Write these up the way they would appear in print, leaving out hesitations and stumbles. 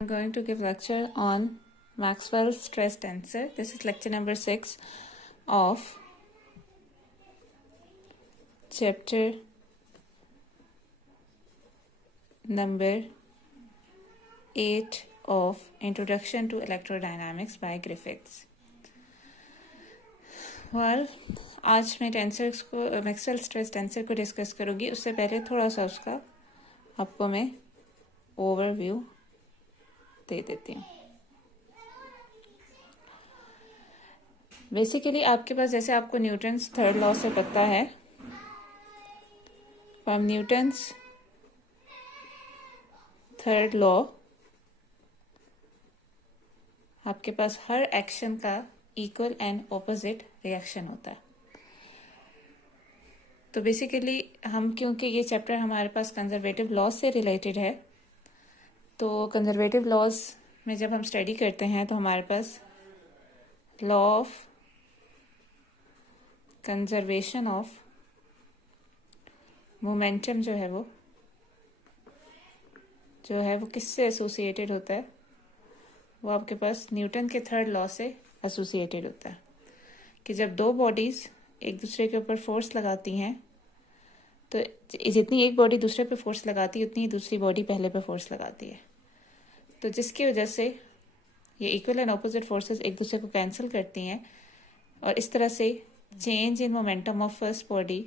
I'm going to give lecture on Maxwell's stress tensor. This is lecture number 6 of chapter number 8 of Introduction to Electrodynamics by Griffiths. Well, आज मैं tensors को Maxwell stress tensor को discuss करूँगी. उससे पहले थोड़ा सा उसका आपको मैं ओवरव्यू दे देती हूँ. बेसिकली आपके पास जैसे आपको न्यूटन्स थर्ड लॉ से पता है, फ्रॉम न्यूटन्स थर्ड लॉ आपके पास हर एक्शन का इक्वल एंड ऑपोजिट रिएक्शन होता है. तो बेसिकली हम, क्योंकि ये चैप्टर हमारे पास कंजर्वेटिव लॉज से रिलेटेड है, तो कंजर्वेटिव लॉज में जब हम स्टडी करते हैं तो हमारे पास law of conservation of momentum जो है वो किससे एसोसिएटेड होता है? वो आपके पास न्यूटन के थर्ड लॉ से एसोसिएटेड होता है कि जब दो बॉडीज एक दूसरे के ऊपर फोर्स लगाती हैं तो जितनी एक बॉडी दूसरे पे फोर्स लगाती है उतनी ही दूसरी बॉडी पहले पे फोर्स लगाती है. तो जिसकी वजह से ये इक्वल एंड ऑपोजिट फोर्सेस एक दूसरे को कैंसिल करती हैं और इस तरह से change in momentum of first body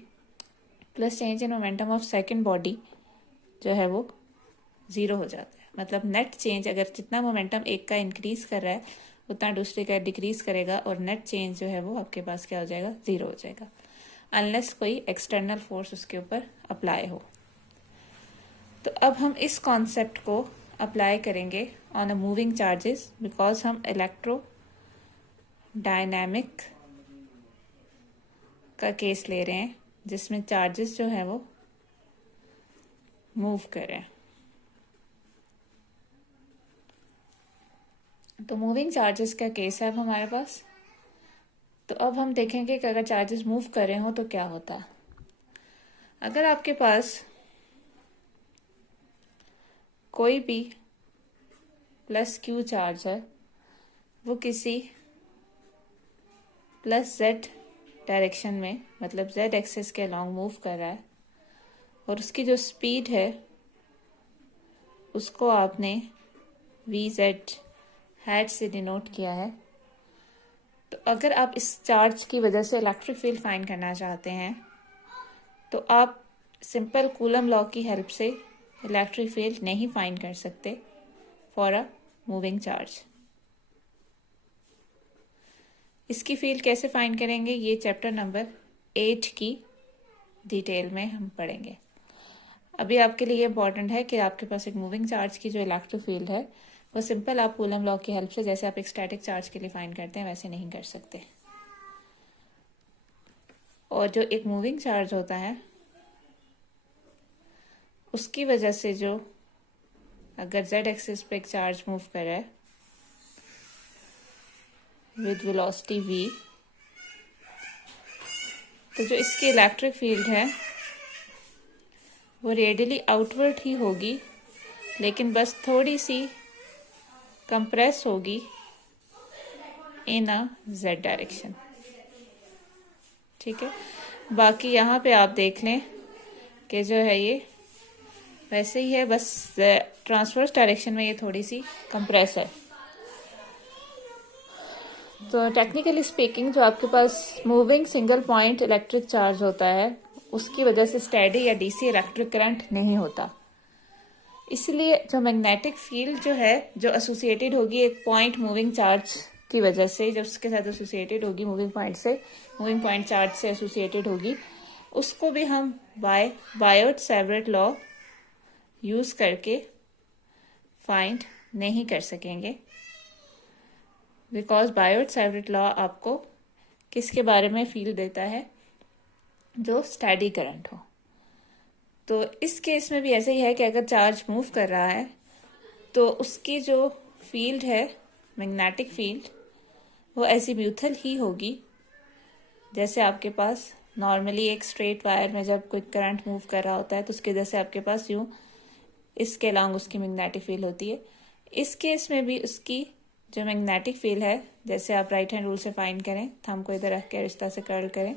plus change in momentum of second body जो है वो ज़ीरो हो जाता है. मतलब नेट चेंज, अगर जितना मोमेंटम एक का इंक्रीज कर रहा है उतना दूसरे का डिक्रीज करेगा और नेट चेंज जो है वो आपके पास क्या हो जाएगा? ज़ीरो हो जाएगा, अनलेस कोई एक्सटर्नल फोर्स उसके ऊपर अप्लाई हो. तो अब हम इस कॉन्सेप्ट को अप्लाई करेंगे on a moving charges, because हम इलेक्ट्रो डायनामिक का केस ले रहे हैं जिसमें चार्जेस जो है वो मूव कर रहे हैं. तो मूविंग चार्जेस का केस है अब हमारे पास. तो अब हम देखेंगे कि अगर चार्जेस मूव कर रहे हो तो क्या होता है. अगर आपके पास कोई भी प्लस क्यू चार्ज है, वो किसी प्लस जेड डायरेक्शन में, मतलब जेड एक्सिस के अलॉन्ग मूव कर रहा है और उसकी जो स्पीड है उसको आपने वी जेड हैट से डिनोट किया है. तो अगर आप इस चार्ज की वजह से इलेक्ट्रिक फील्ड फाइंड करना चाहते हैं तो आप सिंपल कूलम लॉ की हेल्प से इलेक्ट्रिक फील्ड नहीं फाइंड कर सकते फॉर अ मूविंग चार्ज. इसकी फील्ड कैसे फाइंड करेंगे ये चैप्टर नंबर 8 की डिटेल में हम पढ़ेंगे. अभी आपके लिए इम्पॉर्टेंट है कि आपके पास एक मूविंग चार्ज की जो इलेक्ट्रिक फील्ड है वो सिंपल आप कूलम लॉ की हेल्प से, जैसे आप एक स्टैटिक चार्ज के लिए फाइंड करते हैं, वैसे नहीं कर सकते. और जो एक मूविंग चार्ज होता है उसकी वजह से जो, अगर जेड एक्सिस पे एक चार्ज मूव कर रहा है विद वेलोसिटी v, तो जो इसकी इलेक्ट्रिक फील्ड है वो रेडियली आउटवर्ड ही होगी, लेकिन बस थोड़ी सी कंप्रेस होगी इन अ जेड डायरेक्शन. ठीक है. बाकी यहाँ पे आप देख लें कि जो है ये वैसे ही है, बस ट्रांसवर्स डायरेक्शन में ये थोड़ी सी कंप्रेस है. तो टेक्निकली स्पीकिंग जो आपके पास moving single point electric charge होता है उसकी वजह से स्टेडी या डीसी इलेक्ट्रिक करंट नहीं होता. इसलिए जो मैग्नेटिक फील्ड जो है जो एसोसिएटेड होगी एक पॉइंट मूविंग चार्ज की वजह से, जब उसके साथ एसोसिएटेड होगी मूविंग पॉइंट चार्ज से एसोसिएटेड होगी, उसको भी हम बायोट-सैवर्ट लॉ यूज करके फाइंड नहीं कर सकेंगे, बिकॉज बायोट-सैवर्ट लॉ आपको किसके बारे में फील्ड देता है? जो स्टेडी करंट हो. तो इस केस में भी ऐसे ही है कि अगर चार्ज मूव कर रहा है तो उसकी जो फील्ड है मैग्नेटिक फील्ड वो एजीम्यूथल ही होगी. जैसे आपके पास नॉर्मली एक स्ट्रेट वायर में जब कोई करंट मूव कर रहा होता है तो उसकी वजह से आपके पास यूं इसके अलॉन्ग उसकी मैग्नेटिक फील्ड होती है. इस केस में भी उसकी जो मैग्नेटिक फील्ड है, जैसे आप राइट हैंड रूल से फाइंड करें, थंब को इधर रख के इस तरह से कर्ल करें,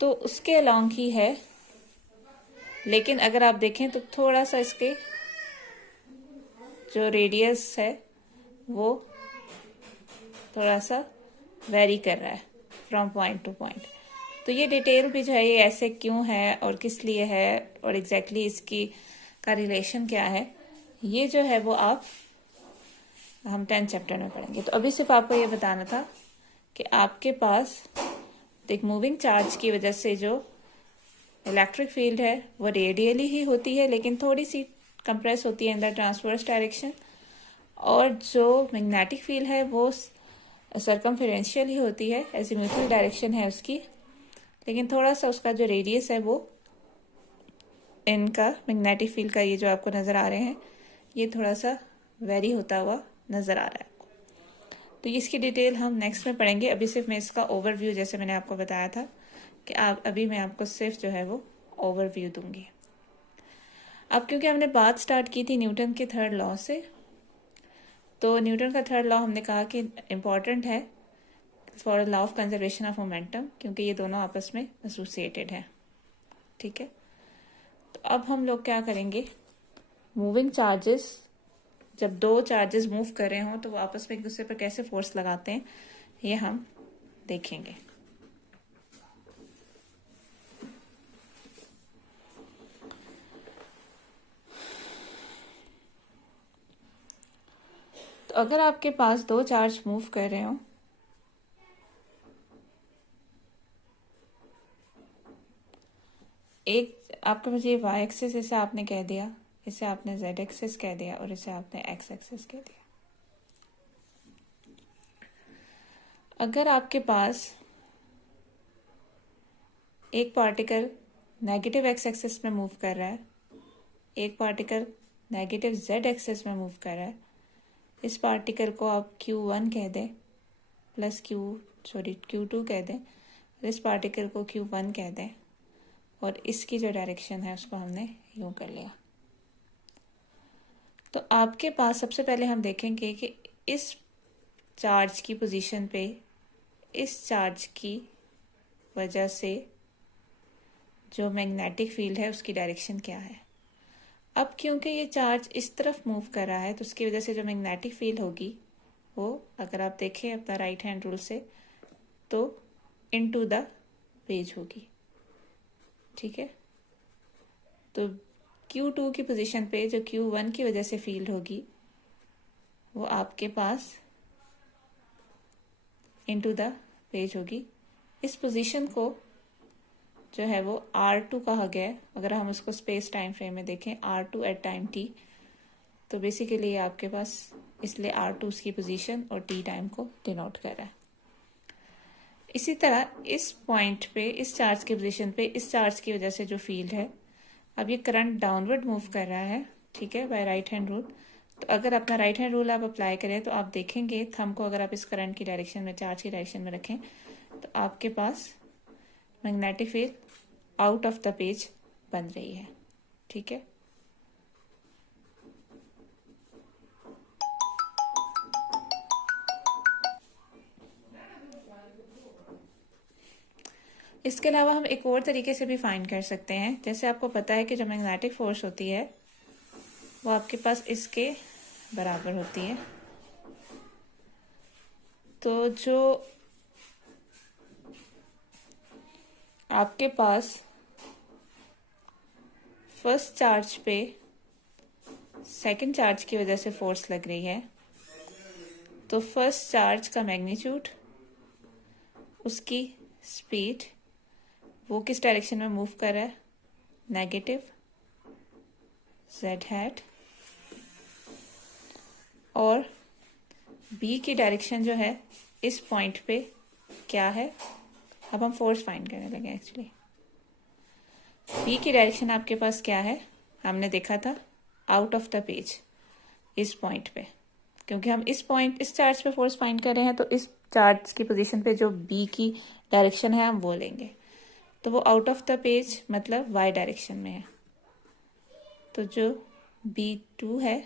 तो उसके अलोंग ही है। लेकिन अगर आप देखें तो थोड़ा सा इसके जो रेडियस है वो थोड़ा सा वेरी कर रहा है फ्रॉम पॉइंट टू पॉइंट। तो ये डिटेल भी जो है ये ऐसे क्यों है और किस लिए है और एग्जैक्टली इसकी का रिलेशन क्या है, ये जो है वो हम 10th चैप्टर में पढ़ेंगे। तो अभी सिर्फ आपको ये बताना था कि आपके पास एक मूविंग चार्ज की वजह से जो इलेक्ट्रिक फील्ड है वो रेडियली ही होती है, लेकिन थोड़ी सी कंप्रेस होती है इन द ट्रांसवर्स डायरेक्शन, और जो मैग्नेटिक फील्ड है वो सर्कमफेरेंशियल ही होती है, एजीम्यूथल डायरेक्शन है उसकी, लेकिन थोड़ा सा उसका जो रेडियस है वो इनका मैग्नेटिक फील्ड का ये जो आपको नज़र आ रहे हैं ये थोड़ा सा वेरी होता हुआ नज़र आ रहा है आपको। तो इसकी डिटेल हम नेक्स्ट में पढ़ेंगे। अभी सिर्फ मैं इसका ओवरव्यू, जैसे मैंने आपको बताया था कि अभी मैं आपको सिर्फ जो है वो ओवरव्यू दूंगी। अब क्योंकि हमने बात स्टार्ट की थी न्यूटन के थर्ड लॉ से, तो न्यूटन का थर्ड लॉ हमने कहा कि इम्पॉर्टेंट है for law of conservation of momentum, क्योंकि ये दोनों आपस में एसोसिएटेड है। ठीक है, तो अब हम लोग क्या करेंगे, मूविंग चार्जेस, जब दो चार्जेस मूव कर रहे हों तो वो आपस में एक दूसरे पर कैसे फोर्स लगाते हैं ये हम देखेंगे। तो अगर आपके पास दो चार्ज मूव कर रहे हो, एक आपके पास ये वाई एक्सिस, इसे आपने कह दिया, इसे आपने जेड एक्सिस कह दिया और इसे आपने एक्स एक्सिस कह दिया। अगर आपके पास एक पार्टिकल नेगेटिव एक्स एक्सिस में मूव कर रहा है, एक पार्टिकल नेगेटिव जेड एक्सिस में मूव कर रहा है, इस पार्टिकल को आप Q1 कह दें प्लस Q2 कह दें, और इस पार्टिकल को Q1 कह दें, और इसकी जो डायरेक्शन है उसको हमने यूं कर लिया। तो आपके पास सबसे पहले हम देखेंगे कि इस चार्ज की पोजीशन पे इस चार्ज की वजह से जो मैग्नेटिक फील्ड है उसकी डायरेक्शन क्या है। अब क्योंकि ये चार्ज इस तरफ मूव कर रहा है तो उसकी वजह से जो मैग्नेटिक फील्ड होगी वो, अगर आप देखें अपना राइट हैंड रूल से, तो इनटू द पेज होगी। ठीक है, तो Q2 की पोजीशन पे जो Q1 की वजह से फील्ड होगी वो आपके पास इनटू द पेज होगी। इस पोजीशन को जो है वो R2 कहा गया है। अगर हम उसको स्पेस टाइम फ्रेम में देखें, R2 एट टाइम t, तो बेसिकली आपके पास इसलिए R2 उसकी पोजीशन और t टाइम को डिनोट कर रहा है। इसी तरह इस पॉइंट पे इस चार्ज की पोजीशन पे इस चार्ज की वजह से जो फील्ड है, अब ये करंट डाउनवर्ड मूव कर रहा है, ठीक है, बाय राइट हैंड रूल। तो अगर अपना राइट हैंड रूल आप अप्लाई करें तो आप देखेंगे थंब को अगर आप इस करंट की डायरेक्शन में, चार्ज की डायरेक्शन में रखें, तो आपके पास magnetic field out of the page बन रही है। ठीक है, इसके अलावा हम एक और तरीके से भी फाइंड कर सकते हैं। जैसे आपको पता है कि जो मैग्नेटिक फोर्स होती है वो आपके पास इसके बराबर होती है। तो जो आपके पास फर्स्ट चार्ज पे सेकंड चार्ज की वजह से फोर्स लग रही है, तो फर्स्ट चार्ज का मैग्नीट्यूड, उसकी स्पीड, वो किस डायरेक्शन में मूव कर रहा है, नेगेटिव जेड हैट, और बी की डायरेक्शन जो है इस पॉइंट पे क्या है। अब हम फोर्स फाइंड करने लगे। एक्चुअली बी की डायरेक्शन आपके पास क्या है, हमने देखा था आउट ऑफ द पेज इस पॉइंट पे, क्योंकि हम इस चार्ज पे फोर्स फाइंड कर रहे हैं, तो इस चार्ज की पोजीशन पे जो बी की डायरेक्शन है हम वो लेंगे। तो वो आउट ऑफ द पेज मतलब वाई डायरेक्शन में है। तो जो B2 है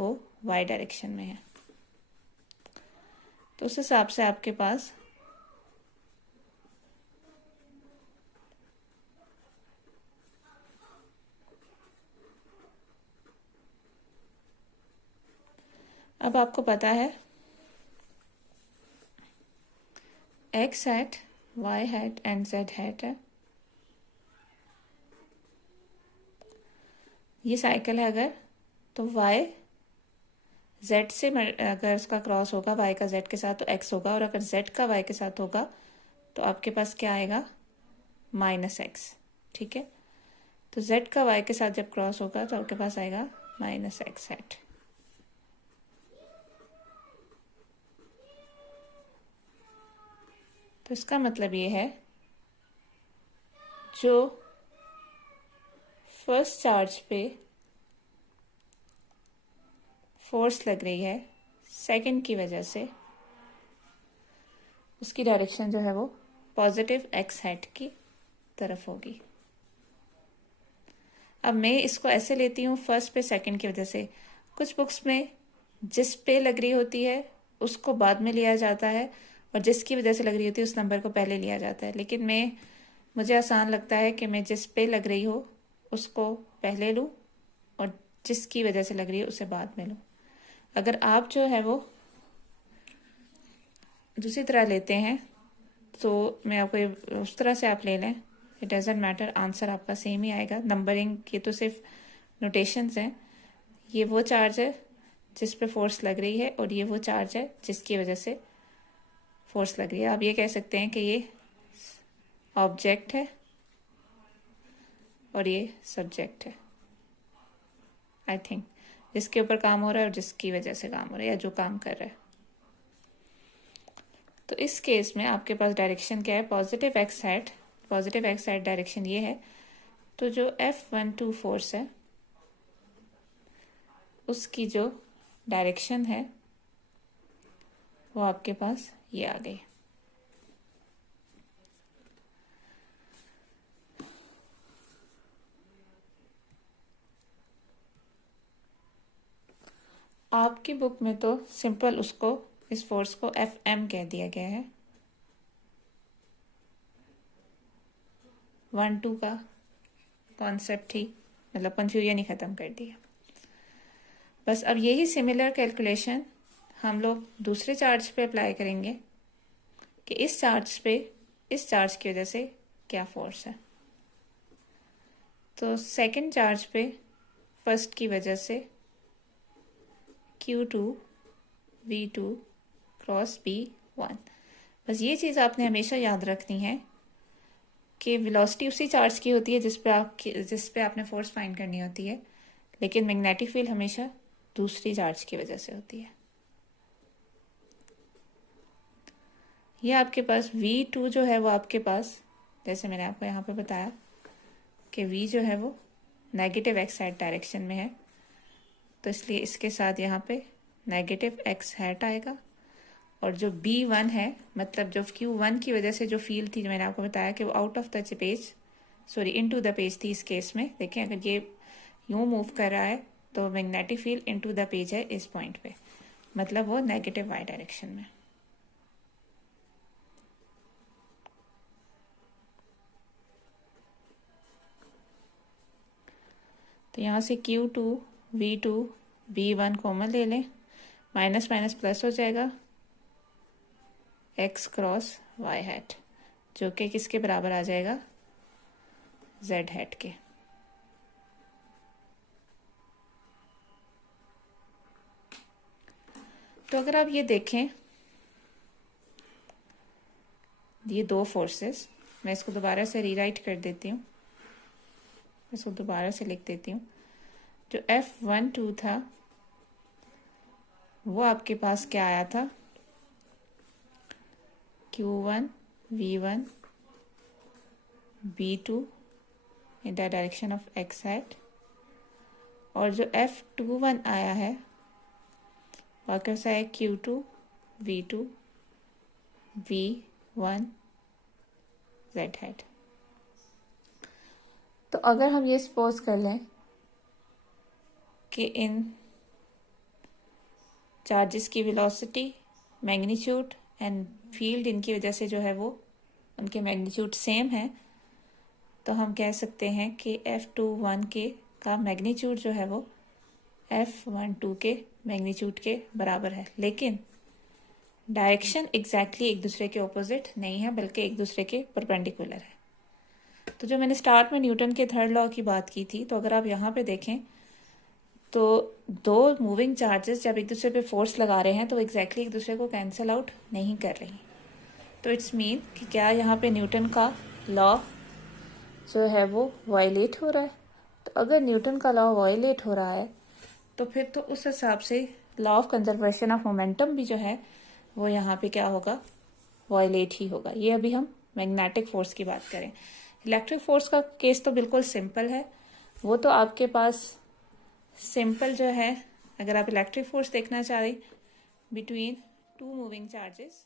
वो वाई डायरेक्शन में है। तो उस हिसाब से आपके पास अब आपको पता है X hat, Y hat and Z hat है। ये साइकिल है अगर, तो वाई जेड से अगर उसका क्रॉस होगा वाई का जेड के साथ तो एक्स होगा, और अगर जेड का वाई के साथ होगा तो आपके पास क्या आएगा, माइनस एक्स। ठीक है, तो जेड का वाई के साथ जब क्रॉस होगा तो आपके पास आएगा माइनस एक्स हैट। तो इसका मतलब ये है जो फर्स्ट चार्ज पे फोर्स लग रही है सेकंड की वजह से, उसकी डायरेक्शन जो है वो पॉजिटिव एक्स हैट की तरफ होगी। अब मैं इसको ऐसे लेती हूँ फर्स्ट पे सेकंड की वजह से। कुछ बुक्स में जिस पे लग रही होती है उसको बाद में लिया जाता है, और जिसकी वजह से लग रही होती है उस नंबर को पहले लिया जाता है। लेकिन मुझे आसान लगता है कि मैं जिस पे लग रही हो उसको पहले लूँ और जिसकी वजह से लग रही है उसे बाद में लूँ। अगर आप जो है वो दूसरी तरह लेते हैं तो मैं आपको उस तरह से आप ले लें, इट डजेंट मैटर, आंसर आपका सेम ही आएगा। नंबरिंग ये तो सिर्फ नोटेशंस हैं। ये वो चार्ज है जिस पे फोर्स लग रही है और ये वो चार्ज है जिसकी वजह से फोर्स लग रही है। आप ये कह सकते हैं कि ये ऑब्जेक्ट है और ये सब्जेक्ट है, आई थिंक, जिसके ऊपर काम हो रहा है और जिसकी वजह से काम हो रहा है या जो काम कर रहा है। तो इस केस में आपके पास डायरेक्शन क्या है, positive x hat. Positive x hat direction ये है, तो जो F12 फोर्स है उसकी जो डायरेक्शन है वो आपके पास ये आ गई। आपकी बुक में तो सिंपल उसको, इस फोर्स को FM कह दिया गया है। 1-2 का कॉन्सेप्ट ही, मतलब कंफ्यूजन ही ख़त्म कर दिया। बस अब यही सिमिलर कैलकुलेशन हम लोग दूसरे चार्ज पे अप्लाई करेंगे कि इस चार्ज की वजह से क्या फोर्स है। तो सेकंड चार्ज पे फर्स्ट की वजह से Q2 V2 क्रॉस B1। बस ये चीज़ आपने हमेशा याद रखनी है कि वेलोसिटी उसी चार्ज की होती है जिस पे आपने फोर्स फाइंड करनी होती है, लेकिन मैग्नेटिक फील्ड हमेशा दूसरी चार्ज की वजह से होती है। ये आपके पास V2 जो है वो आपके पास, जैसे मैंने आपको यहाँ पे बताया कि V जो है वो नेगेटिव एक्स हैट डायरेक्शन में है, तो इसलिए इसके साथ यहाँ पे नेगेटिव एक्स हैट आएगा। और जो B1 है, मतलब जो Q1 की वजह से जो फील्ड थी, जो मैंने आपको बताया कि वो out of the page, sorry into the page थी। इस केस में देखें, अगर ये यूं मूव कर रहा है तो magnetic field into the page है इस पॉइंट पे, मतलब वो नेगेटिव वाई डायरेक्शन में। तो यहाँ से Q2 V2 B1 कॉमन ले लें, माइनस माइनस प्लस हो जाएगा, एक्स क्रॉस वाई हैट, जो कि किसके बराबर आ जाएगा, जेड हैट के। तो अगर आप ये देखें, ये दो फोर्सेस, मैं इसको दोबारा से रीराइट कर देती हूँ, इसको दोबारा से लिख देती हूँ। जो F12 था वो आपके पास क्या आया था, Q1 V1 B2 in the direction of x hat, और जो F21 आया है वो कैसा है, Q2 V2 V1 Z hat. तो अगर हम ये सपोज कर लें कि इन चार्जेस की वेलोसिटी, मैग्नीट्यूड एंड फील्ड, इनकी वजह से जो है वो उनके मैग्नीट्यूड सेम है, तो हम कह सकते हैं कि F21 के का मैग्नीट्यूड जो है वो F12 के मैग्नीट्यूड के बराबर है। लेकिन डायरेक्शन एग्जैक्टली एक दूसरे के ऑपोजिट नहीं है, बल्कि एक दूसरे के परपेंडिकुलर है। तो जो मैंने स्टार्ट में न्यूटन के थर्ड लॉ की बात की थी, तो अगर आप यहाँ पे देखें तो दो मूविंग चार्जेस जब एक दूसरे पे फोर्स लगा रहे हैं तो एग्जैक्टली एक दूसरे को कैंसिल आउट नहीं कर रही। तो इट्स मीन कि क्या यहाँ पे न्यूटन का लॉ जो है वो वायलेट हो रहा है। तो अगर न्यूटन का लॉ वायलेट हो रहा है तो फिर तो उस हिसाब से law of conservation of momentum भी जो है वो यहाँ पे क्या होगा, वायलेट ही होगा। ये अभी हम मैग्नेटिक फोर्स की बात करें। इलेक्ट्रिक फोर्स का केस तो बिल्कुल सिंपल है। वो तो आपके पास सिंपल जो है, अगर आप इलेक्ट्रिक फोर्स देखना चाहें बिटवीन टू मूविंग चार्जेस,